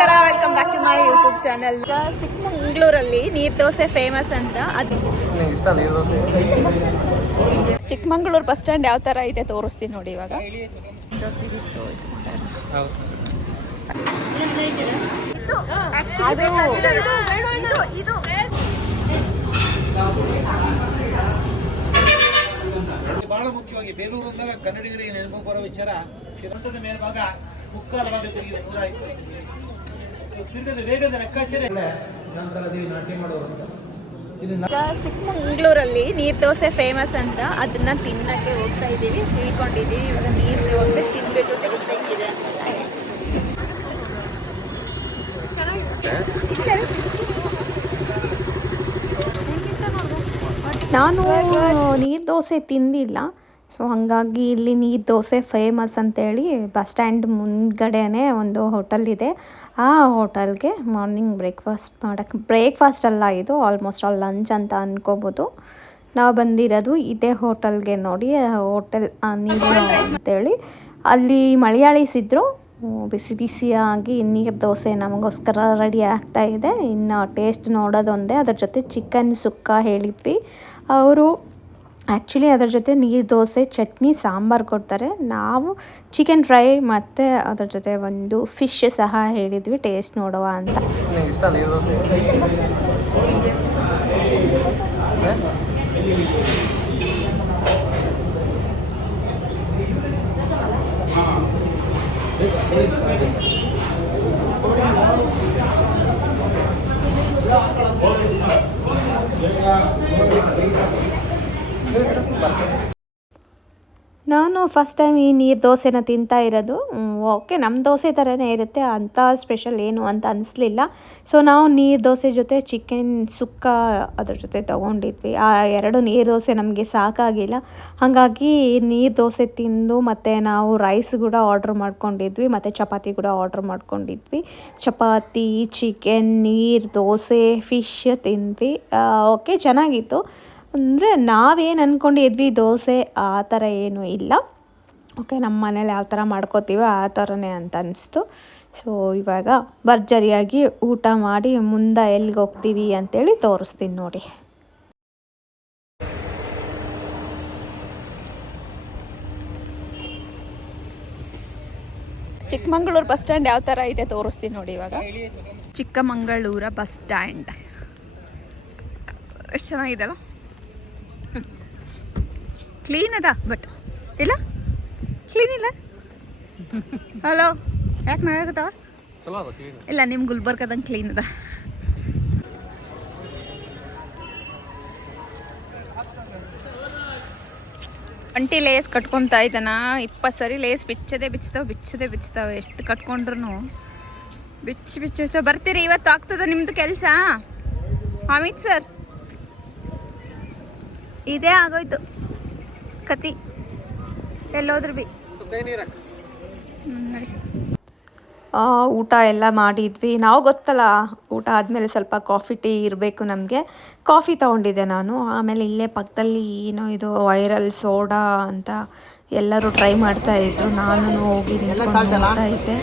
ನಮಸ್ಕಾರ, welcome back to my YouTube channel. ಚಿಕ್ಕಮಂಗ್ಳೂರಲ್ಲಿ neer dosa famous ಅಂತ. ಅದು ಚಿಕ್ಕಮಂಗ್ಳೂರು ಬಸ್ ಸ್ಟ್ಯಾಂಡ್ ಯಾವ ಥರ ಇದೆ ತೋರಿಸ್ತೀನಿ ನೋಡಿ. ಇವಾಗ ಜೊತೆಗಿತ್ತು ಬಹಳ ಮುಖ್ಯವಾಗಿ ಬೇಲೂರು ಅಂದಾಗ ಕನ್ನಡಿಗರಿಗೆ ನೆನಪು ಬರೋ ವಿಚಾರ ಕಿರಣದ ಮೇಲ್ಭಾಗ ಮುಕ್ಕಾಲ ಭಾಗ ತೆಗೆದಿದೆ 105 ತಿರ್ಗದ ವೇಗದ ಲೆಕ್ಕಾಚಾರ ನಾಟ್ಯ ಮಾಡುವಂತ. ಚಿಕ್ಕಮಂಗ್ಳೂರಲ್ಲಿ ನೀರ್ ದೋಸೆ ಫೇಮಸ್ ಅಂತ ಅದನ್ನ ತಿನ್ನಕ್ಕೆ ಹೋಗ್ತಾ ಇದ್ದೀವಿ, ತಿಳ್ಕೊಂಡಿದ್ದೀವಿ. ಇವಾಗ ನೀರ್ ದೋಸೆ ತಿನ್ಬಿಟ್ಟು ಟೇಸ್ಟ್ ಹೆಂಗಿದೆ ಅಂತ ನಾನು ನೀರು ದೋಸೆ ತಿಂದಿಲ್ಲ. ಸೊ ಹಾಗಾಗಿ ಇಲ್ಲಿ ನೀರು ದೋಸೆ ಫೇಮಸ್ ಅಂತೇಳಿ ಬಸ್ ಸ್ಟ್ಯಾಂಡ್ ಮುಂದ್ಗಡೆನೇ ಒಂದು ಹೋಟೆಲ್ ಇದೆ. ಆ ಹೋಟೆಲ್ಗೆ ಮಾರ್ನಿಂಗ್ ಬ್ರೇಕ್ಫಾಸ್ಟ್ ಅಲ್ಲ, ಇದು ಆಲ್ಮೋಸ್ಟ್ ಆಲ್ ಲಂಚ್ ಅಂತ ಅನ್ಕೋಬೋದು. ನಾವು ಬಂದಿರೋದು ಇದೇ ಹೋಟೆಲ್ಗೆ ನೋಡಿ. ಹೋಟೆಲ್ ನೀರು ಅಂತೇಳಿ ಅಲ್ಲಿ ಮಲಯಾಳೀಸ್ ಇದ್ದರು. ಬಿಸಿ ಬಿಸಿಯಾಗಿ ನೀರು ದೋಸೆ ನಮಗೋಸ್ಕರ ರೆಡಿ ಆಗ್ತಾ ಇದೆ. ಇನ್ನು ಟೇಸ್ಟ್ ನೋಡೋದೊಂದೇ. ಅದ್ರ ಜೊತೆ ಚಿಕನ್ ಸುಕ್ಕ ಹೇಳಿದ್ವಿ. ಅವರು ಆ್ಯಕ್ಚುಲಿ ಅದ್ರ ಜೊತೆ ನೀರು ದೋಸೆ, ಚಟ್ನಿ, ಸಾಂಬಾರು ಕೊಡ್ತಾರೆ. ನಾವು ಚಿಕನ್ ಫ್ರೈ ಮತ್ತು ಅದ್ರ ಜೊತೆ ಒಂದು ಫಿಶ್ ಸಹ ಹೇಳಿದ್ವಿ, ಟೇಸ್ಟ್ ನೋಡುವ ಅಂತ. ನಾನು ಫಸ್ಟ್ ಟೈಮ್ ಈ ನೀರು ದೋಸೆನ ತಿಂತಾ ಇರೋದು. ಓಕೆ, ನಮ್ಮ ದೋಸೆ ಥರನೇ ಇರುತ್ತೆ, ಅಂಥ ಸ್ಪೆಷಲ್ ಏನು ಅಂತ ಅನಿಸ್ಲಿಲ್ಲ. ಸೊ ನಾವು ನೀರು ದೋಸೆ ಜೊತೆ ಚಿಕನ್ ಸುಕ್ಕ ಅದ್ರ ಜೊತೆ ತೊಗೊಂಡಿದ್ವಿ. ಆ ಎರಡು ನೀರು ದೋಸೆ ನಮಗೆ ಸಾಕಾಗಿಲ್ಲ. ಹಾಗಾಗಿ ನೀರು ದೋಸೆ ತಿಂದು ಮತ್ತು ನಾವು ರೈಸ್ ಕೂಡ ಆರ್ಡ್ರ್ ಮಾಡ್ಕೊಂಡಿದ್ವಿ ಮತ್ತು ಚಪಾತಿ ಕೂಡ ಆರ್ಡ್ರ್ ಮಾಡ್ಕೊಂಡಿದ್ವಿ. ಚಪಾತಿ, ಚಿಕನ್, ನೀರು ದೋಸೆ, ಫಿಶ್ ತಿಂದ್ವಿ. ಓಕೆ, ಚೆನ್ನಾಗಿತ್ತು. ಅಂದರೆ ನಾವೇನು ಅಂದ್ಕೊಂಡಿದ್ವಿ ದೋಸೆ ಆ ಥರ ಏನೂ ಇಲ್ಲ. ಓಕೆ, ನಮ್ಮ ಮನೇಲಿ ಯಾವ ಥರ ಮಾಡ್ಕೋತೀವೋ ಆ ಥರನೇ ಅಂತ ಅನಿಸ್ತು. ಸೊ ಇವಾಗ ಭರ್ಜರಿಯಾಗಿ ಊಟ ಮಾಡಿ ಮುಂದೆ ಎಲ್ಲಿಗೆ ಹೋಗ್ತೀವಿ ಅಂತೇಳಿ ತೋರಿಸ್ತೀನಿ ನೋಡಿ. ಚಿಕ್ಕಮಂಗ್ಳೂರು ಬಸ್ ಸ್ಟ್ಯಾಂಡ್ ಯಾವ ಥರ ಇದೆ ತೋರಿಸ್ತೀನಿ ನೋಡಿ. ಇವಾಗ ಚಿಕ್ಕಮಂಗಳೂರ ಬಸ್ ಸ್ಟ್ಯಾಂಡ್ ಎಷ್ಟು ಚೆನ್ನಾಗಿದೆಲ್ಲ, ಕ್ಲೀನ್ ಅದ. ಬಟ್ ಇಲ್ಲ, ಕ್ಲೀನ್ ಇಲ್ಲ. ಹಲೋ, ಯಾಕೆ ನಾಗತ್ತಾವ? ಇಲ್ಲ, ನಿಮ್ಮ ಗುಲ್ಬರ್ಗದಂಗೆ ಕ್ಲೀನ್ ಅದ. ಅಂಟಿ ಲೇಸ್ ಕಟ್ಕೊತಾ ಇದ್ದಾನ. 20 ಸರಿ ಲೇಸ್ ಬಿಚ್ಚತಾವೆ. ಎಷ್ಟು ಕಟ್ಕೊಂಡ್ರು ಬಿಚ್ಚುತ್ತಾವೆ. ಬರ್ತೀರಿ ಇವತ್ತು? ಆಗ್ತದ ನಿಮ್ಮದು ಕೆಲಸ? ಅಮಿತ್ ಸರ್, ಇದೇ ಆಗೋಯ್ತು ಕತಿ. ಎಲ್ಲೋದ್ರು ಬಿ ಊಟ ಎಲ್ಲ ಮಾಡಿದ್ವಿ. ನಾವು ಗೊತ್ತಲ್ಲ, ಊಟ ಆದಮೇಲೆ ಸ್ವಲ್ಪ ಕಾಫಿ ಟೀ ಇರಬೇಕು ನಮಗೆ. ಕಾಫಿ ತೊಗೊಂಡಿದ್ದೆ ನಾನು. ಆಮೇಲೆ ಇಲ್ಲೇ ಪಕ್ಕದಲ್ಲಿ ಏನೋ ಇದು ವೈರಲ್ ಸೋಡಾ ಅಂತ ಎಲ್ಲರೂ ಟ್ರೈ ಮಾಡ್ತಾಯಿದ್ರು. ನಾನು ಹೋಗಿ ನಿಂತ್ಕೊಂಡು ನೋಡ್ತಾ ಇದ್ದೆ.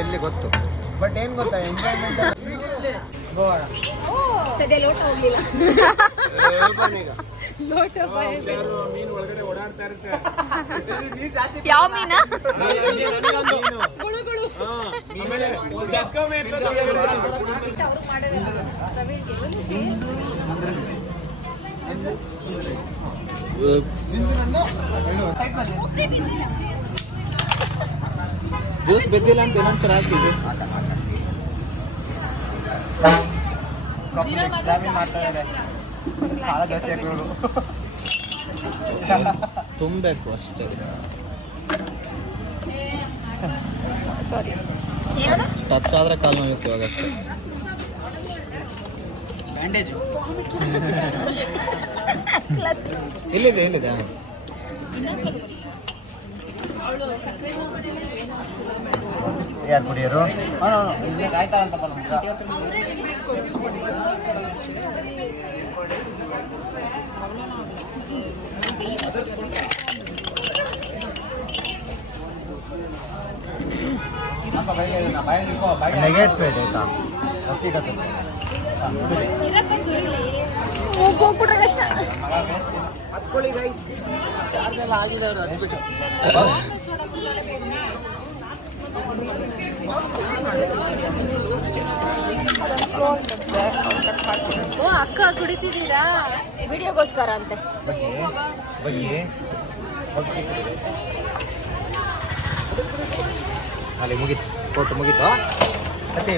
ಎಲ್ಲಿ ಗೊತ್ತು, ಬಟ್ ಏನ್ ಗೊತ್ತಾ, ಎಂಜಾಯ್ಮೆಂಟ್ ಸದ್ಯ ಲೋಟ ಹೋಗ್ಲಿಲ್ಲ. ಲೋಟ ಮೀನು ಒಳಗಡೆ ಓಡಾಡ್ತಾ ಇರುತ್ತೆ. ಯಾವ ಮೀನ? ಜ್ಯೂಸ್ ಬಿದ್ದಿಲ್ಲ ಅಂತ ಇನ್ನೊಂದ್ಸಲ ಹಾಕಿ. ಜ್ಯೂಸ್ ತುಂಬಬೇಕು ಅಷ್ಟೇ. ಸಾರಿ, ಟಚ್ ಆದ್ರೆ ಕಾಲು ನೋಯುತ್ತೆ ಇವಾಗ ಅಷ್ಟೇ. ಬ್ಯಾಂಡೇಜ್ ಇಲ್ಲಿದೆ ಯಾರು ಕುಡಿಯೋರು? ಆಯ್ತಾ ಅಂತ ನೆಗೆಟ್ಸ್ ಆಯ್ತಾ ಹತ್ತಿಗತ್ತೆ ಹೋಗ್ಬಿಟ್ರೆ ಕಷ್ಟ. ಓ ಅಕ್ಕ ಕುಡಿತಿದ್ದೀರಾ ವಿಡಿಯೋಗೋಸ್ಕರ ಅಂತೆ. ಬಗ್ಗೆ ಬಗ್ಗೆ ಬಗ್ಗೆ ಅಲ್ಲಿ ಮುಗೀತು ಫೋಟೋ ಮುಗೀತು ಮತ್ತೆ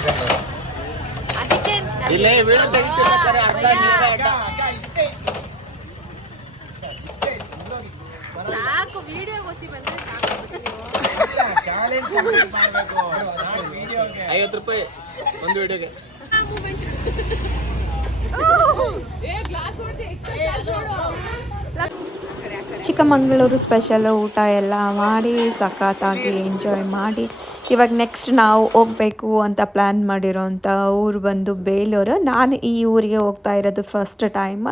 ಅದಕ್ಕೆ ಇಲ್ಲೇ ವಿಡಿಯೋ ತೆಗಿತಿರ್ಬೇಕಾದ್ರೆ ಅರ್ಧ ನೀರೇ ಆಯ್ತಾ? ಸಾಕು ವಿಡಿಯೋಗೋಸಿ ಬಂದ್ರೆ ಸಾಕು. 50 ರೂಪಾಯಿ ಒಂದು ವಿಡಿಯೋಗೆ. ಚಿಕ್ಕಮಗಳೂರು ಸ್ಪೆಷಲ್ ಊಟ ಎಲ್ಲ ಮಾಡಿ ಸಖತ್ತಾಗಿ ಎಂಜಾಯ್ ಮಾಡಿ ಇವಾಗ ನೆಕ್ಸ್ಟ್ ನಾವು ಹೋಗಬೇಕು ಅಂತ ಪ್ಲ್ಯಾನ್ ಮಾಡಿರೋಂಥ ಊರು ಬಂದು ಬೇಲೂರು. ನಾನು ಈ ಊರಿಗೆ ಹೋಗ್ತಾ ಇರೋದು ಫಸ್ಟ್ ಟೈಮ್.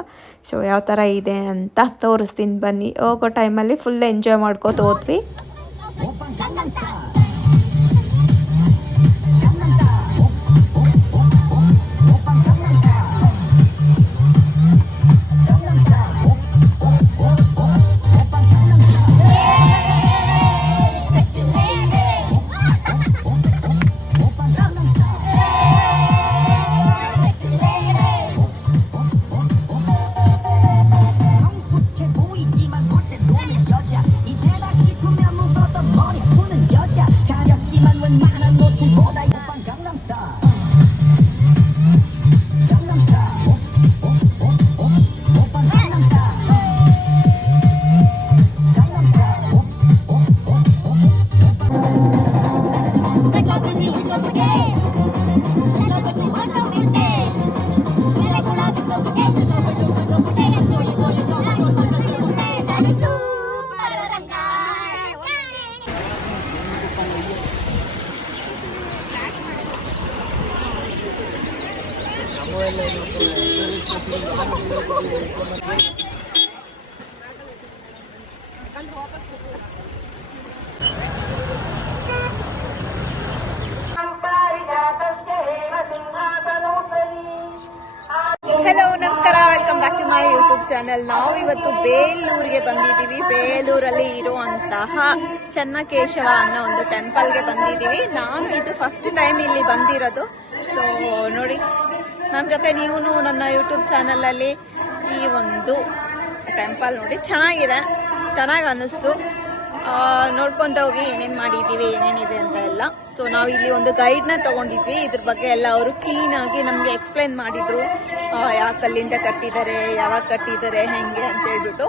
ಸೊ ಯಾವ ಥರ ಇದೆ ಅಂತ ತೋರಿಸ್ತೀನಿ ಬನ್ನಿ. ಹೋಗೋ ಟೈಮಲ್ಲಿ ಫುಲ್ ಎಂಜಾಯ್ ಮಾಡ್ಕೋತ ಹೋದ್ವಿ. ಹಲೋ ನಮಸ್ಕಾರ, welcome back to my YouTube channel. ನಾವು ಇವತ್ತು ಬೇಲೂರಿಗೆ ಬಂದಿದ್ದೀವಿ. ಬೇಲೂರಲ್ಲಿ ಇರುವಂತಹ ಚೆನ್ನಕೇಶವ ಅನ್ನೋ ಒಂದು ಟೆಂಪಲ್ಗೆ ಬಂದಿದ್ದೀವಿ. ನಾನು ಇದು ಫಸ್ಟ್ ಟೈಮ್ ಇಲ್ಲಿ ಬಂದಿರೋದು. ಸೊ ನೋಡಿ, ನಮ್ಮ ಜೊತೆ ನೀವು ನನ್ನ ಯೂಟ್ಯೂಬ್ ಚಾನಲಲ್ಲಿ ಈ ಒಂದು ಟೆಂಪಲ್ ನೋಡಿ ಚೆನ್ನಾಗಿದೆ, ಚೆನ್ನಾಗಿ ಅನ್ನಿಸ್ತು. ನೋಡ್ಕೊಂತ ಹೋಗಿ ಏನೇನು ಮಾಡಿದ್ದೀವಿ, ಏನೇನಿದೆ ಅಂತ ಎಲ್ಲ. ಸೊ ನಾವು ಇಲ್ಲಿ ಒಂದು ಗೈಡ್ನ ತಗೊಂಡಿದ್ವಿ. ಇದ್ರ ಬಗ್ಗೆ ಎಲ್ಲ ಅವರು ಕ್ಲೀನಾಗಿ ನಮಗೆ ಎಕ್ಸ್ಪ್ಲೈನ್ ಮಾಡಿದ್ರು. ಯಾವ ಕಲ್ಲಿಂದ ಕಟ್ಟಿದ್ದಾರೆ, ಯಾವಾಗ ಕಟ್ಟಿದ್ದಾರೆ, ಹೆಂಗೆ ಅಂತ ಹೇಳ್ಬಿಟ್ಟು.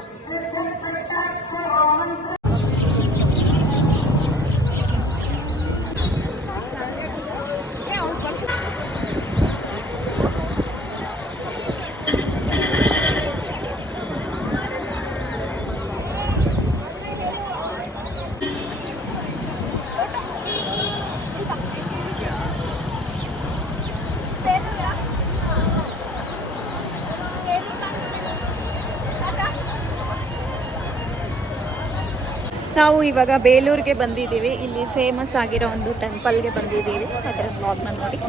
ನಾವು ಇವಾಗ ಬೇಲೂರಿಗೆ ಬಂದಿದ್ದೀವಿ. ಇಲ್ಲಿ ಫೇಮಸ್ ಆಗಿರೋ ಒಂದು ಟೆಂಪಲ್ಗೆ ಬಂದಿದ್ದೀವಿ. ಅದರ ಬ್ಲಾಗ್ನ ನೋಡಿ.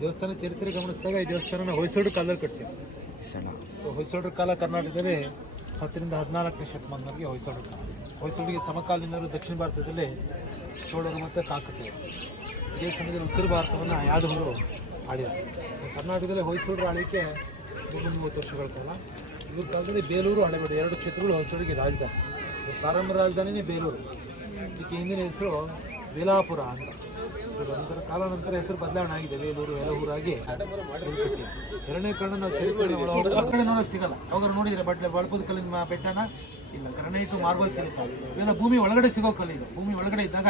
ದೇವಸ್ಥಾನ ಚರಿತ್ರೆ ಗಮನಿಸಿದಾಗ ಈ ದೇವಸ್ಥಾನ ಹೊಯ್ಸಳರ ಕಾಲದಲ್ಲಿ ಕಟ್ಟಿಸಿ. ಹೊಯ್ಸಳರ ಕಾಲ ಕರ್ನಾಟಕದಲ್ಲಿ 10ರಿಂದ 14ನೇ ಶತಮಾನವರೆಗೆ ಹೊಯ್ಸಳರ ಕಾಲ. ಹೊಯ್ಸಳರಿಗೆ ಸಮಕಾಲೀನರು ದಕ್ಷಿಣ ಭಾರತದಲ್ಲಿ ಚೋಳರು ಮತ್ತು ಕಾಕತಿಯರು. ಇದೇ ಸಮಯದಲ್ಲಿ ಉತ್ತರ ಭಾರತವನ್ನು ಯಾದವರು ಆಳಿದರು. ಕರ್ನಾಟಕದಲ್ಲಿ ಹೊಯ್ಸಳರ ಆಳ್ವಿಕೆ 30 ವರ್ಷಗಳ ಕಾಲ. ಇದ್ರ ಕಾಲದಲ್ಲಿ ಬೇಲೂರು, ಹಳೆಬೀಡು 2 ಕ್ಷೇತ್ರಗಳು ಹೊಯ್ಸಳರಿಗೆ ರಾಜಧಾನಿ. ಪ್ರಾರಂಭ ರಾಜಧಾನಿನೇ ಬೇಲೂರು. ಇದಕ್ಕೆ ಹಿಂದಿನ ಹೆಸರು ಬೇಲಾಪುರ ಅಂತ. ನಂತರ ಕಾಲಾನಂತರ ಹೆಸರು ಬದಲಾವಣೆ ಆಗಿದೆ. ಬೇಲೂರು ಯಲಹೂರಾಗಿ ಮೇಲ್ಕಟ್ಟಿ. ಎರಡನೇ ಕಾರಣ ನಾವು ಚರಿತ್ರೆ ಕಡೆ ನೋಡೋಕೆ ಸಿಗಲ್ಲ. ಅವಾಗ ನೋಡಿದ್ರೆ ಬಳಪದ ಕಲ್ಲಿನ ಬೆಟ್ಟನ ಇಲ್ಲ, ಗ್ರನೈಟು ಮಾರ್ಬಲ್ ಸಿಗುತ್ತೆ. ಇವೆಲ್ಲ ಭೂಮಿ ಒಳಗಡೆ ಸಿಗೋ ಕಲ್ಲಿದೆ. ಭೂಮಿ ಒಳಗಡೆ ಇದ್ದಾಗ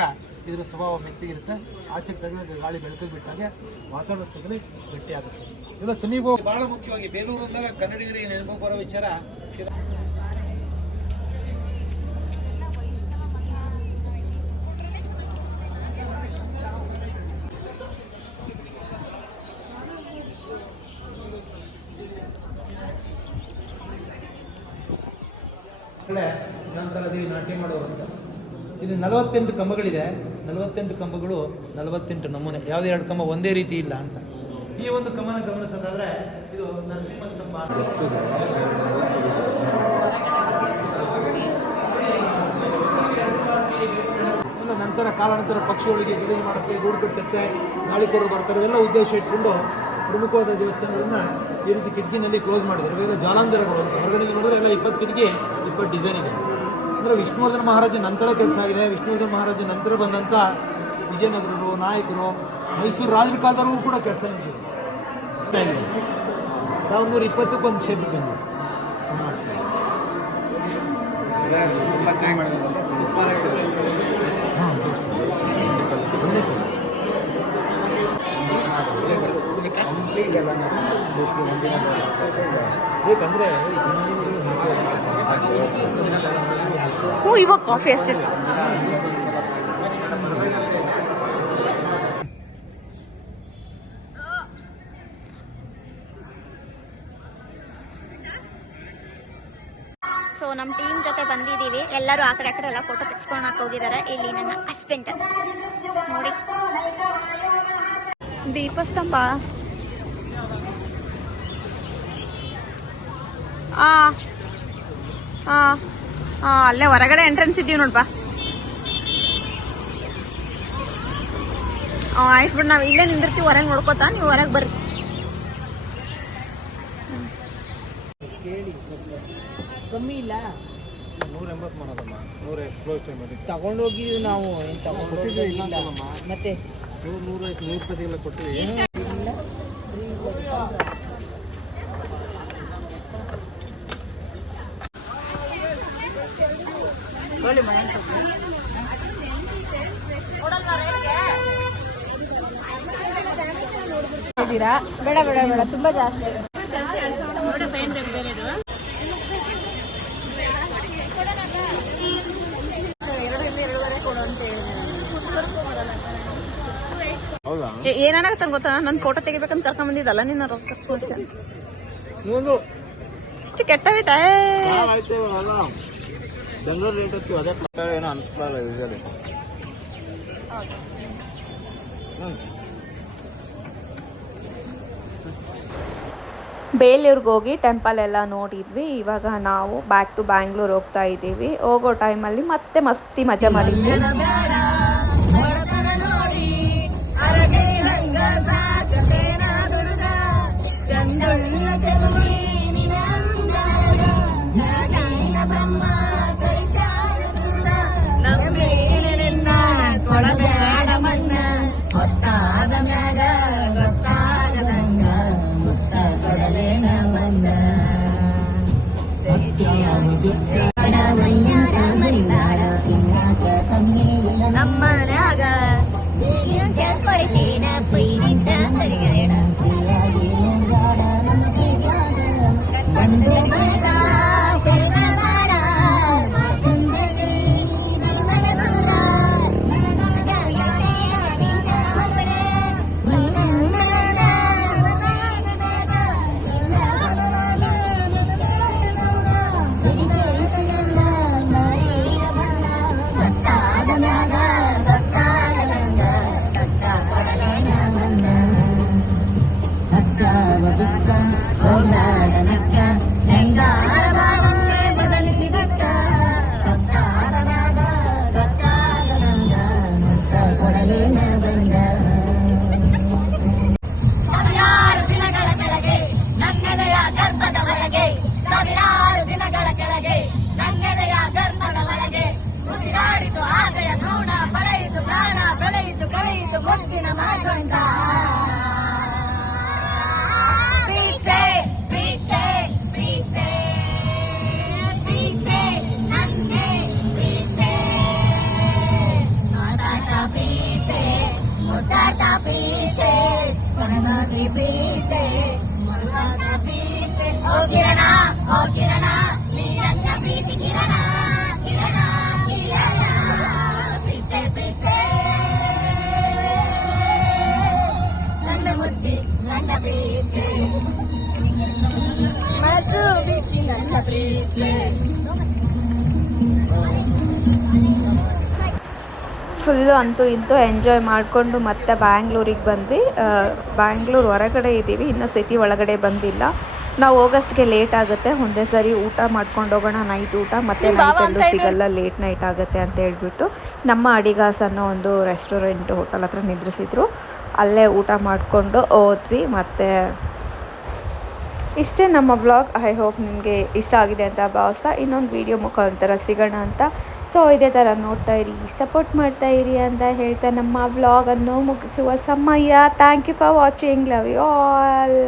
ಇದ್ರ ಸ್ವಭಾವ ಮೆತ್ತಗಿರುತ್ತೆ. ಆಚೆಗೆ ತೆಗೆದಾಗ ಗಾಳಿ ಬೆಳಕಿಗೆ ಬಿಟ್ಟಾಗೆ ವಾತಾವರಣ ತೆಗೆದು ಗಟ್ಟಿ ಆಗುತ್ತೆ. ಇವೆಲ್ಲ ಸಮೀಪ. ಬಹಳ ಮುಖ್ಯವಾಗಿ ಬೇಲೂರು ಅಂದಾಗ ಕನ್ನಡಿಗರಿಗೆ ನೆನಪು ಬರೋ ವಿಚಾರ ದೇವಿ ನಾಟ್ಯ ಮಾಡೋರು ಅಂತ. ಇಲ್ಲಿ 48 ಕಂಬಗಳಿದೆ. 48 ಕಂಬಗಳು 48 ನಮೂನೆ. ಯಾವುದೇ 2 ಕಂಬ ಒಂದೇ ರೀತಿ ಇಲ್ಲ ಅಂತ. ಈ ಒಂದು ಕಂಬನ ಗಮನಿಸೋದಾದ್ರೆ ಇದು ನರಸಿಂಹ ಸ್ತಂಭ. ನಂತರ ಕಾಲಾನಂತರ ಪಕ್ಷಿಗಳಿಗೆ ಗಲೀಜು ಮಾಡುತ್ತೆ, ಗೂಡು ಕಟ್ಟುತ್ತೆ, ನಾಳಿಕೋರು ಬರ್ತಾರೆ. ಇವೆಲ್ಲ ಉದ್ದೇಶ ಇಟ್ಕೊಂಡು ಪ್ರಮುಖವಾದ ದೇವಸ್ಥಾನಗಳನ್ನ ಈ ರೀತಿ ಕಿಟಕಿನಲ್ಲಿ ಕ್ಲೋಸ್ ಮಾಡಿದ್ದಾರೆ. ಇವೆಲ್ಲ ಜಾಲಾಂಧರಗಳು ಅಂತ. ಹೊರಗಡೆ ನೋಡಿದ್ರೆ ಎಲ್ಲ 20 ಕಿಟಕಿ 20 ಡಿಸೈನ್ ಇದೆ. ಅಂದರೆ ವಿಷ್ಣುವರ್ಧನ ಮಹಾರಾಜ ನಂತರ ಕೆಲಸ ಆಗಿದೆ. ವಿಷ್ಣುವರ್ಧನ ಮಹಾರಾಜ ನಂತರ ಬಂದಂಥ ವಿಜಯನಗರರು, ನಾಯಕರು, ಮೈಸೂರು ರಾಜರ ಕಾಲದವರೆಗೂ ಕೂಡ ಕೆಲಸ ನಡೆದಿದೆ. 1920ಕ್ಕೆ ಒಂದು ಕ್ಷೇತ್ರ ಬಂದಿದೆ. ಬೇಕಂದ್ರೆ ಇವಾಗ ಕಾಫಿ ಅಷ್ಟೇ. ಸೊ ನಮ್ಮ ಟೀಮ್ ಜೊತೆ ಬಂದಿದ್ದೀವಿ. ಎಲ್ಲರೂ ಆ ಕಡೆ ಎಲ್ಲ ಫೋಟೋ ತೆಗೆಸ್ಕೊಳಕ್ ಹೋಗಿದ್ದಾರೆ. ಇಲ್ಲಿ ನನ್ನ ಹಸ್ಬೆಂಡ್ ನೋಡಿ. ದೀಪಸ್ತಂಭ ಅಲ್ಲೇ ಹೊರಗಡೆ ಎಂಟ್ರೆನ್ಸ್ ಇದ್ದೀವಿ ನೋಡ್ಬಾ. ಆಯ್ತು ಬಿಡು, ನಾವು ಇಲ್ಲೇ ನಿಂದಿರ್ತೀವಿ ಹೊರಗೆ ನೋಡ್ಕೋತಾ. ನೀವು ಹೊರಗೆ ಬರ್ರಿ. ಕಮ್ಮಿ ಇಲ್ಲ. 180 ಮಾಡೋದಮ್ಮ. 100 ಕ್ಲೋಸ್ ಟೈಮ್ ತಗೊಂಡೋಗಿ ನಾವು ತಗೊಂಡಿಲ್ಲ. ಮತ್ತೆ 100 ಎಲ್ಲ ಕೊಟ್ಟಿವಿ. ಬೇಡ ಬೇಡ ಬೇಡ, ತುಂಬಾ ಜಾಸ್ತಿ. ಏನಾಗತ್ತ ಗೊತ್ತಾ, ನನ್ ಫೋಟೋ ತೆಗಿಬೇಕಂತ ಕರ್ಕೊಂಡ್ ಬಂದಿದ್ದಲ್ಲ ನಿನ್ನ ರೊಕ್ಕ ಇಷ್ಟು ಕೆಟ್ಟವಿತಾ. ಬೆಂಗಳೂರು ರೇಟ್ ಹತ್ತಿ ಅದೇ ಏನೋ ಅನ್ಸ್ಕೊಳ್ಳಲ್ಲ ಯೂಶಲಿ. ಬೇಲೂರಿಗೆ ಹೋಗಿ ಟೆಂಪಲ್ ಎಲ್ಲ ನೋಡಿದ್ವಿ. ಇವಾಗ ನಾವು ಬ್ಯಾಕ್ ಟು ಬ್ಯಾಂಗ್ಳೂರ್ ಹೋಗ್ತಾ ಇದ್ದೀವಿ. ಹೋಗೋ ಟೈಮಲ್ಲಿ ಮತ್ತೆ ಮಸ್ತಿ ಮಜಾ ಮಾಡಿದ್ವಿ. ಫುಲ್ಲು ಅಂತೂ ಇಂತೂ ಎಂಜಾಯ್ ಮಾಡಿಕೊಂಡು ಮತ್ತೆ ಬ್ಯಾಂಗ್ಳೂರಿಗೆ ಬಂದ್ವಿ. ಬ್ಯಾಂಗ್ಳೂರು ಹೊರಗಡೆ ಇದ್ದೀವಿ, ಇನ್ನು ಸಿಟಿ ಒಳಗಡೆ ಬಂದಿಲ್ಲ. ನಾವು ಹೋಗೋಷ್ಟಿಗೆ ಲೇಟ್ ಆಗುತ್ತೆ, ಒಂದೇ ಸರಿ ಊಟ ಮಾಡ್ಕೊಂಡು ಹೋಗೋಣ, ನೈಟ್ ಊಟ ಮತ್ತೆ ನೈಟಲ್ಲೂ ಸಿಗಲ್ಲ, ಲೇಟ್ ನೈಟ್ ಆಗುತ್ತೆ ಅಂತ ಹೇಳ್ಬಿಟ್ಟು ನಮ್ಮ ಅಡಿಗಾಸ್ ಅನ್ನೋ ಒಂದು ರೆಸ್ಟೋರೆಂಟ್ ಹೋಟೆಲ್ ಹತ್ರ ನಿದ್ರಿಸಿದ್ರು. ಅಲ್ಲೇ ಊಟ ಮಾಡಿಕೊಂಡು ಹೋದ್ವಿ. ಮತ್ತು ಇಷ್ಟೇ ನಮ್ಮ ವ್ಲಾಗ್. ಐ ಹೋಪ್ ನಿಮಗೆ ಇಷ್ಟ ಆಗಿದೆ ಅಂತ ಭಾವಿಸ್ತಾ ಇನ್ನೊಂದು ವೀಡಿಯೋ ಮುಖಾಂತರ ಸಿಗೋಣ ಅಂತ. ಸೊ ಇದೇ ಥರ ನೋಡ್ತಾ ಇರಿ, ಸಪೋರ್ಟ್ ಮಾಡ್ತಾ ಇರಿ ಅಂತ ಹೇಳ್ತಾ ನಮ್ಮ ವ್ಲಾಗನ್ನು ಮುಗಿಸುವ ಸಮಯ. Thank you for watching. Love you all.